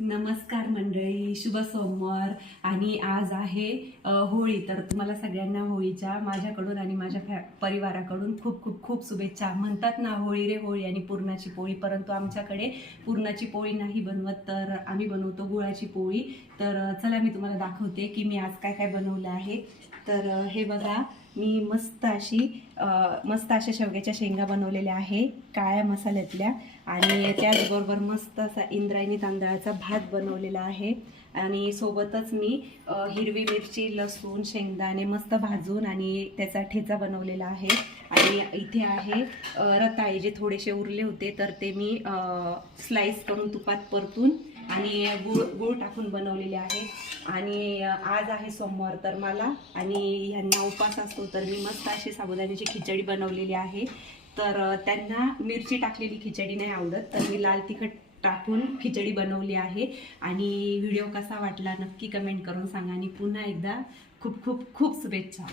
नमस्कार मंडळी, शुभ सोमवार. आणि आज आहे होळी. तर तुम्हाला सगळ्यांना होळीच्या माझ्याकडून आणि माझ्या परिवाराकडून खूप खूप खूप शुभेच्छा. म्हणतात ना, होळी रे होळी आणि पुरणाची पोळी, परंतु आमच्याकडे पुरणाची पोळी नाही बनवत, तर आम्ही बनवतो गुळाची पोळी. तर चला मी तुम्हाला दाखवते की मी आज काय काय बनवलं आहे. तर हे बघा, मी मस्त अशा शेवग्याच्या शेंगा बनवलेल्या आहे काळ्या मसाल्यातल्या. आणि त्याचबरोबर मस्त असा इंद्रायणी तांदळाचा भात बनवलेला आहे. आणि सोबतच मी हिरवी मिरची, लसूण, शेंगदाणे मस्त भाजून आणि त्याचा ठेचा बनवलेला आहे. आणि इथे आहे रताळे, जे थोडेसे उरले होते तर ते मी स्लाइस करून तुपात परतून आणि गुळ टाकून बनवलेले आहे. आणि आज आहे सोमवार, तर मला आणि ह्यांना उपवास असतो, तर मी मस्त अशी साबुदाण्याची खिचडी बनवलेली आहे. तर त्यांना मिरची टाकलेली खिचडी नाही आवडत, तर मी लाल तिखट टाकून खिचडी बनवली आहे. आणि व्हिडिओ कसा वाटला नक्की कमेंट करून सांगा. आणि पुन्हा एकदा खूप खूप खूप शुभेच्छा.